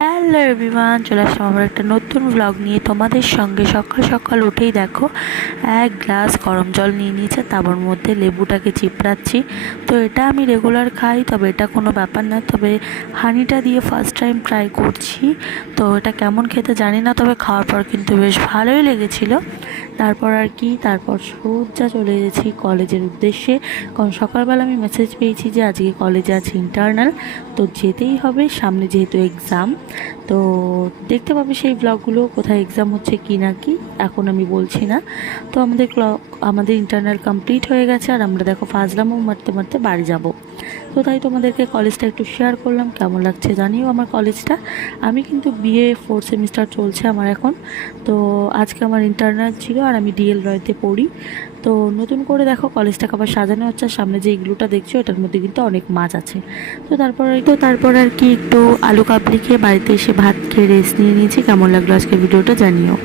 Hello everyone, চলে আসলাম আমার একটা নতুন ব্লগ নিয়ে তোমাদের সঙ্গে। সকাল সকাল উঠেই দেখো এক গ্লাস গরম জল নিয়ে নিয়েছে, তারপর মধ্যে লেবুটাকে চিপড়াচ্ছি। তো এটা আমি রেগুলার খাই, তবে এটা কোনো ব্যাপার না, তবে হানিটা দিয়ে ফার্স্ট টাইম ট্রাই করছি। তো এটা কেমন খেতে জানি না, তবে খাওয়ার পর কিন্তু বেশ ভালোই লেগেছিলো। তারপর সোজা চলে গেছি কলেজের উদ্দেশ্যে, কারণ সকালবেলা আমি মেসেজ পেয়েছি যে আজকে কলেজে আছে ইন্টারনাল, তো যেতেই হবে। সামনে যেহেতু এক্সাম, তো দেখতে পাবে সেই ব্লগগুলো, কোথায় এক্সাম হচ্ছে কি না কি এখন আমি বলছি না। তো আমাদের ইন্টারনাল কমপ্লিট হয়ে গেছে, আর আমরা দেখো ফাজলামও মারতে মারতে বাড়ি যাব। তো তাই তোমাদেরকে কলেজটা একটু শেয়ার করলাম, কেমন লাগছে জানিও আমার কলেজটা। আমি কিন্তু বিএ 4th সেমিস্টার চলছে আমার এখন। তো আজকে আমার ইন্টারনাল ছিল, আর আমি ডিএল রয়তে পড়ি। তো নতুন করে দেখো কলেজটাকে আবার সাজানো হচ্ছে। সামনে যে ইগলুটা দেখছো, এটার মধ্যে কিন্তু অনেক মাছ আছে। তো তারপর আর কি একটু আলু কাবলি খেয়ে বাড়িতে এসে ভাত খেয়ে রেস্ট নিয়ে নিয়েছি। কেমন লাগলো আজকে ভিডিওটা জানিও।